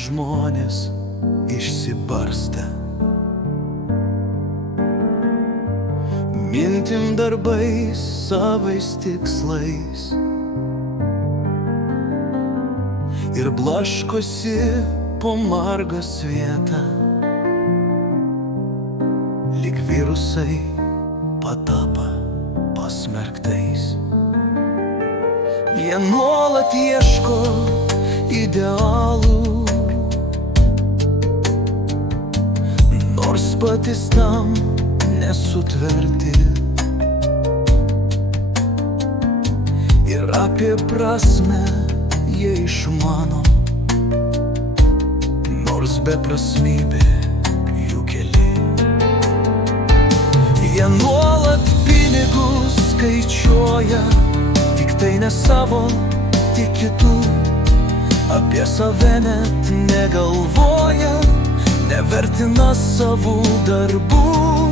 žmonės išsibarstę. Mintim, darbais, savais tikslais ir blaškosi po margą svietą. Lyg virusai patapa pasmerktais. Jie nuolat ieško idealų, nors patys tam nesutverti. Ir apie prasmę jie išmano, nors beprasmybė jų keli. Jie nuolat pinigus skaičiuoja, tik tai ne savo, tik kitų. Apie save net negalvoja, nevertina savų darbų.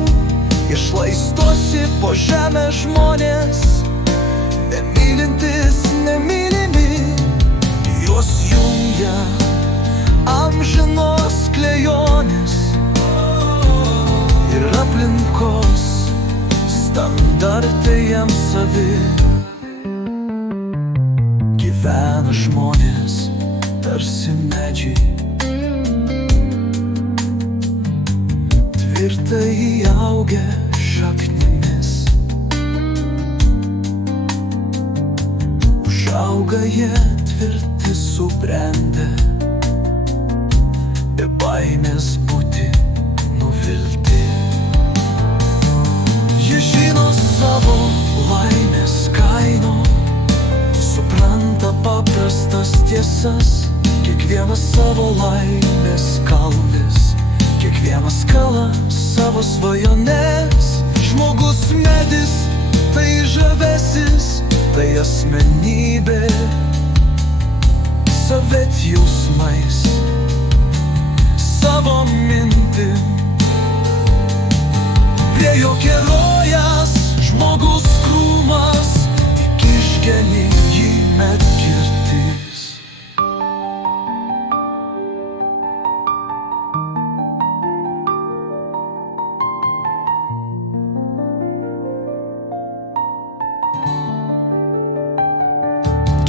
Išlaistosi po žemę žmonės, nemylintis, nemylimi. Juos jungia amžinos klejonės ir aplinkos standartai jam savi. Gyvena žmonės tarsi medžiai, tvirtai įaugę šaknimis. Užauga jie tvirti subrendę, be baimės būti nuvilti. Jie žino savo laimės kaino, supranta paprastas tiesas. Kiekvienas savo laimės kalvis, kiekvienas kala savo svajones. Žmogus medis, tai žavesys, tai asmenybė, savet jausmais, savo mintim. Prie jo kerojas žmogus krūmas, tik išgeni jį medkirtis.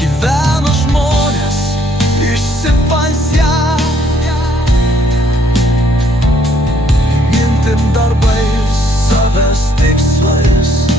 Gyvena žmonės išsipansę, mintim, darbais, savęs tikslais.